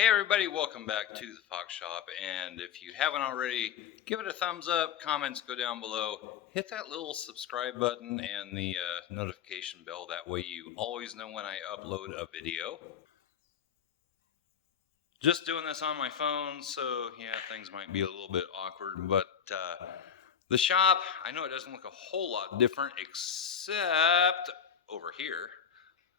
Hey everybody, welcome back to the Fox Shop. And if you haven't already, give it a thumbs up, comments go down below, hit that little subscribe button and the notification bell. That way you always know when I upload a video. Just doing this on my phone, so yeah, things might be a little bit awkward, but the shop, I know it doesn't look a whole lot different except over here.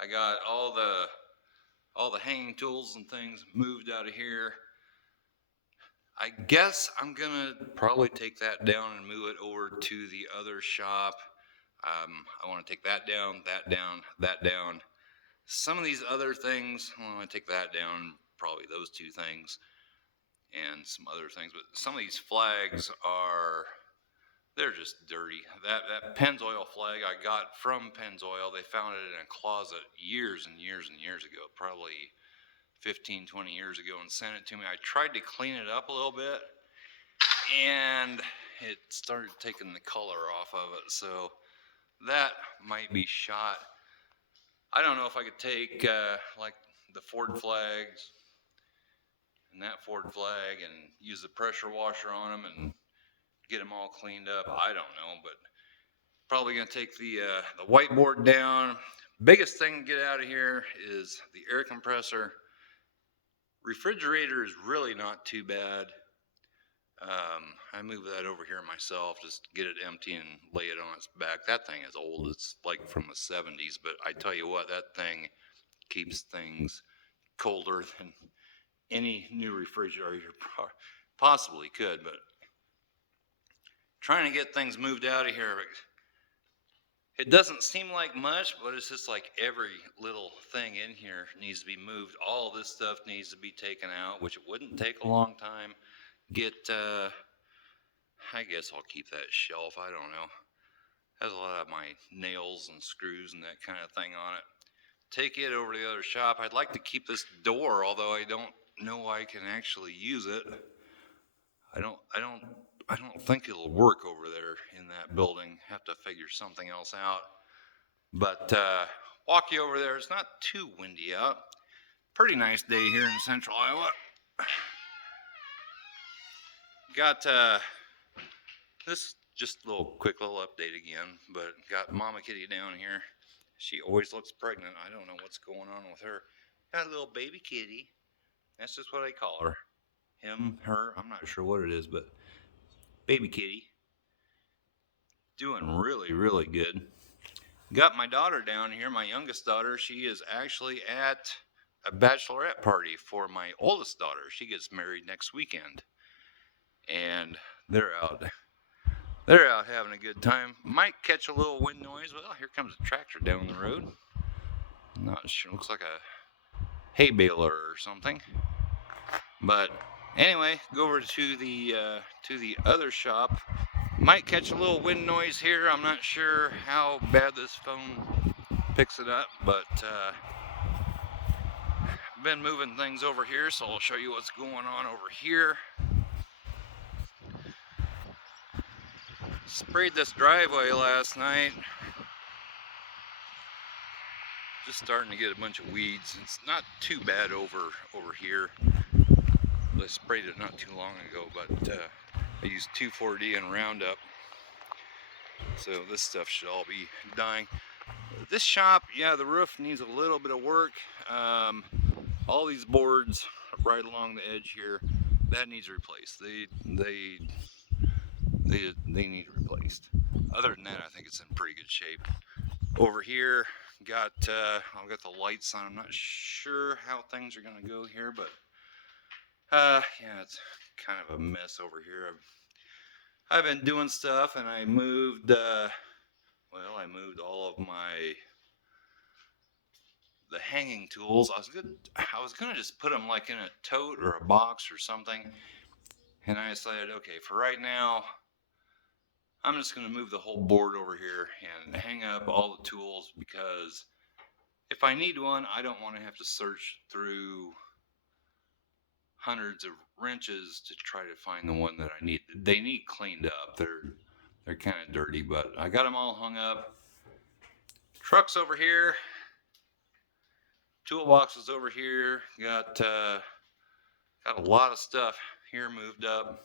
I got all the hanging tools and things moved out of here. I guess I'm gonna probably take that down and move it over to the other shop. I want to take that down, that down, that down. Some of these other things, I want to take that down, probably those two things, and some other things. But some of these flags they're just dirty. That Pennzoil flag I got from Pennzoil, they found it in a closet years and years and years ago, probably 15, 20 years ago, and sent it to me. I tried to clean it up a little bit, and it started taking the color off of it, so that might be shot. I don't know if I could take like the Ford flags and that Ford flag and use the pressure washer on them and get them all cleaned up. I don't know, but probably gonna take the whiteboard down. Biggest thing to get out of here is the air compressor. Refrigerator is really not too bad. I moved that over here myself, just get it empty and lay it on its back. That thing is old. It's like from the 70s, but I tell you what, that thing keeps things colder than any new refrigerator possibly could. But trying to get things moved out of here, it doesn't seem like much, but it's just like every little thing in here needs to be moved. All this stuff needs to be taken out, which it wouldn't take a long time. I guess I'll keep that shelf. I don't know. Has a lot of my nails and screws and that kind of thing on it. Take it over to the other shop. I'd like to keep this door, although I don't know I can actually use it. I don't think it'll work over there in that building. Have to figure something else out. But walk you over there. It's not too windy out. Pretty nice day here in central Iowa. Got this just a quick little update again, but got Mama Kitty down here. She always looks pregnant. I don't know what's going on with her. Got a little baby kitty. That's just what I call her. Him, her, I'm not sure what it is, but baby kitty. Doing really, really good. Got my daughter down here, my youngest daughter. She is actually at a bachelorette party for my oldest daughter. She gets married next weekend. And they're out having a good time. Might catch a little wind noise. Well, here comes a tractor down the road. Not sure. Looks like a hay baler or something. But anyway, go over to the other shop. Might catch a little wind noise here. I'm not sure how bad this phone picks it up, but been moving things over here, so I'll show you what's going on over here. Sprayed this driveway last night. Just starting to get a bunch of weeds. It's not too bad over here. I sprayed it not too long ago, but I used 2,4-D and Roundup. So this stuff should all be dying. This shop, yeah, the roof needs a little bit of work. All these boards right along the edge here, that needs replaced. They need replaced. Other than that, I think it's in pretty good shape. Over here, I've got the lights on. I'm not sure how things are gonna go here, but yeah, it's kind of a mess over here. I've been doing stuff, and I moved all of the hanging tools. I was gonna just put them like in a tote or a box or something, and I decided, okay, for right now, I'm just going to move the whole board over here and hang up all the tools, because if I need one, I don't want to have to search through hundreds of wrenches to try to find the one that I need. They need cleaned up. They're kind of dirty, but I got them all hung up. Trucks over here. Toolboxes over here. Got Got a lot of stuff here moved up,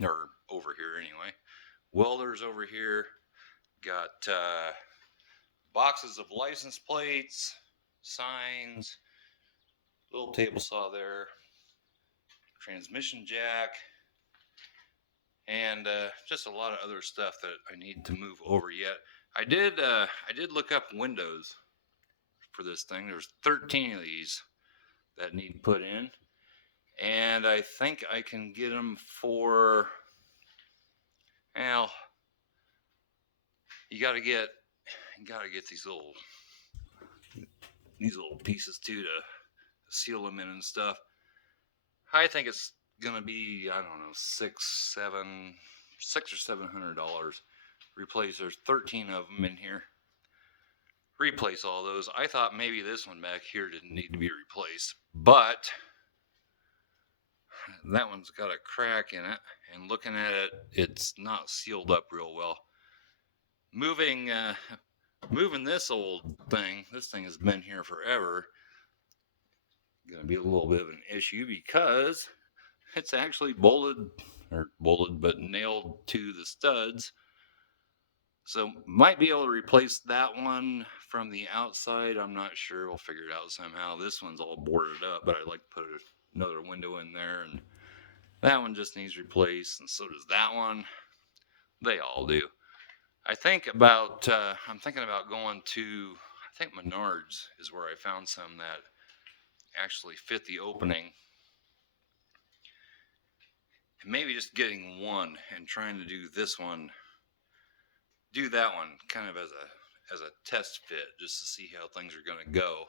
or over here anyway. Welders over here. Got boxes of license plates, signs, little table saw there, transmission jack, and just a lot of other stuff that I need to move over yet. I did look up windows for this thing. There's 13 of these that need put in, and I think I can get them for, well, you got to get these little pieces too to seal them in and stuff. I think it's gonna be, I don't know, $600 or $700. Replace, there's 13 of them in here. Replace all those. I thought maybe this one back here didn't need to be replaced, but that one's got a crack in it, and looking at it, it's not sealed up real well. Moving this old thing, this thing has been here forever, gonna be a little bit of an issue because it's actually bolted but nailed to the studs. So might be able to replace that one from the outside. I'm not sure. We'll figure it out somehow. This one's all boarded up, but I'd like to put another window in there, and that one just needs replaced, and so does that one. They all do. I'm thinking about going to, I think Menards is where I found some that actually fit the opening. And maybe just getting one and trying to do that one kind of as a test fit, just to see how things are going to go,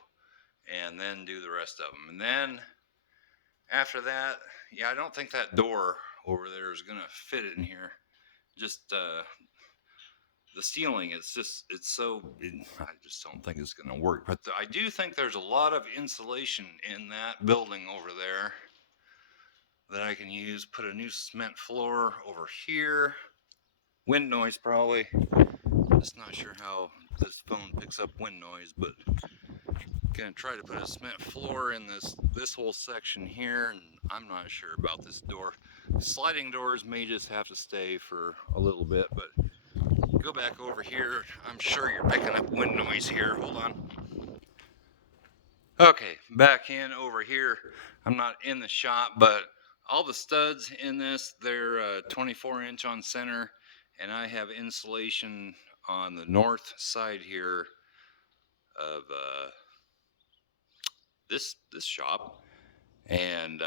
and then do the rest of them. And then after that, yeah, I don't think that door over there is going to fit in here. Just the ceiling, I just don't think it's going to work. But I do think there's a lot of insulation in that building over there that I can use. Put a new cement floor over here. Wind noise probably. Just not sure how this phone picks up wind noise, but gonna try to put a cement floor in this whole section here, and I'm not sure about this door. Sliding doors may just have to stay for a little bit, but go back over here. I'm sure you're picking up wind noise here. Hold on. Okay, back in over here. I'm not in the shop, but all the studs in this, they're 24-inch on center, and I have insulation on the north side here of this shop, and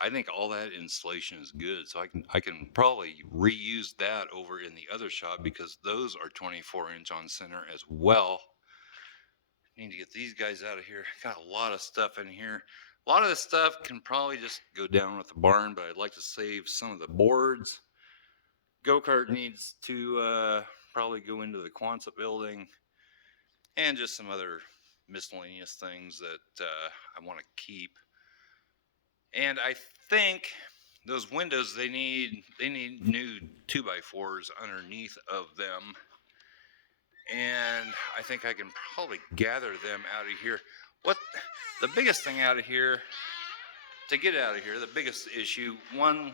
I think all that insulation is good, so I can probably reuse that over in the other shop, because those are 24-inch on center as well. Need to get these guys out of here. Got a lot of stuff in here. A lot of this stuff can probably just go down with the barn, but I'd like to save some of the boards. Go-kart needs to probably go into the Quonset building, and just some other miscellaneous things that I want to keep. And I think those windows, they need new 2x4s underneath of them, and I think I can probably gather them out of here. What the biggest thing out of here, to get out of here, the biggest issue, one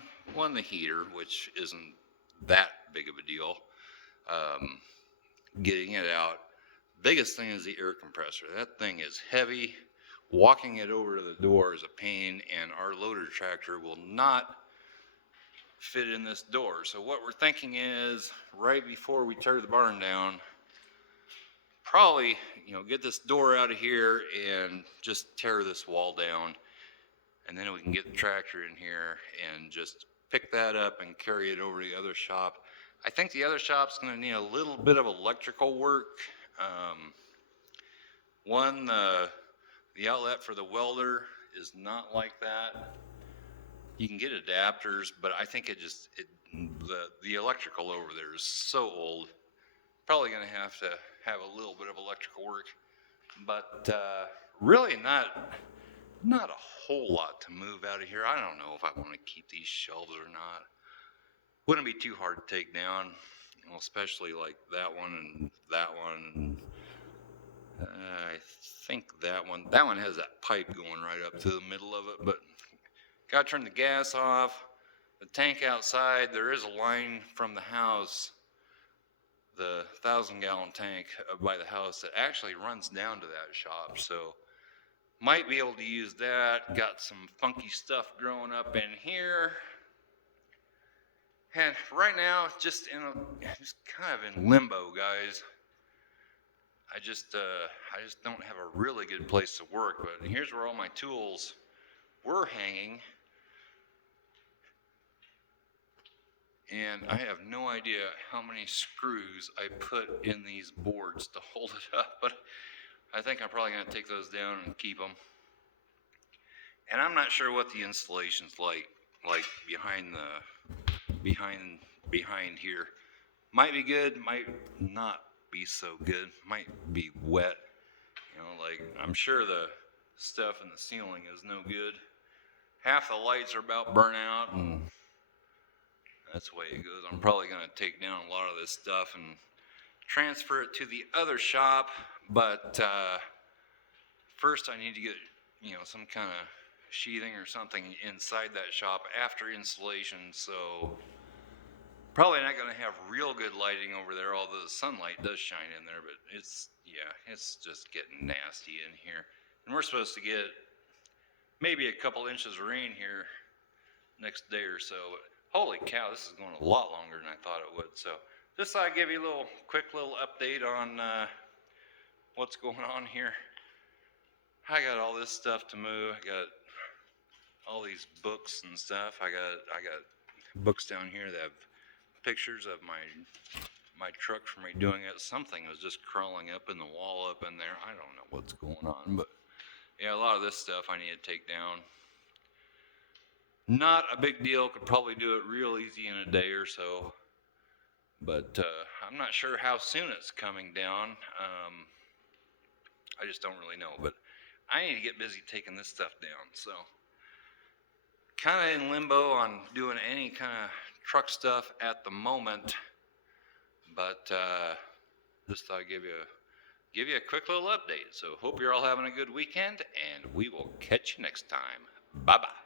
the heater, which isn't that big of a deal, getting it out. Biggest thing is the air compressor. That thing is heavy. Walking it over to the door is a pain, and our loader tractor will not fit in this door. So what we're thinking is, right before we tear the barn down, probably, get this door out of here and just tear this wall down, and then we can get the tractor in here and just pick that up and carry it over to the other shop. I think the other shop's going to need a little bit of electrical work. The outlet for the welder is not like that. You can get adapters, but I think the electrical over there is so old. Probably going to have a little bit of electrical work, but really not a whole lot to move out of here. I don't know if I want to keep these shelves or not. Wouldn't be too hard to take down, especially like that one and that one. I think that one has that pipe going right up to the middle of it, but Got to turn the gas off. The tank outside, there is a line from the house, the 1,000-gallon tank by the house that actually runs down to that shop. So might be able to use that. Got some funky stuff growing up in here. And right now, just kind of in limbo, guys. I just don't have a really good place to work. But here's where all my tools were hanging. And I have no idea how many screws I put in these boards to hold it up, but I think I'm probably going to take those down and keep them. And I'm not sure what the installation's like behind here. Might be good, might not be so good, might be wet. You know, like I'm sure the stuff in the ceiling is no good. Half the lights are about burnt out, and that's the way it goes. I'm probably going to take down a lot of this stuff and transfer it to the other shop, but first I need to get, some kind of sheathing or something inside that shop after installation, so probably not going to have real good lighting over there, although the sunlight does shine in there, but it's just getting nasty in here. And we're supposed to get maybe a couple inches of rain here next day or so. But holy cow, this is going a lot longer than I thought it would. So just thought I'd give you a quick little update on what's going on here. I got all this stuff to move. I got all these books and stuff. I got books down here that have pictures of my truck from redoing it. Something was just crawling up in the wall up in there. I don't know what's going on, but yeah, a lot of this stuff I need to take down. Not a big deal. Could probably do it real easy in a day or so, but I'm not sure how soon it's coming down. I just don't really know, but I need to get busy taking this stuff down. So kind of in limbo on doing any kind of truck stuff at the moment, but just thought I'd give you a quick little update. So hope you're all having a good weekend, and we will catch you next time. Bye bye.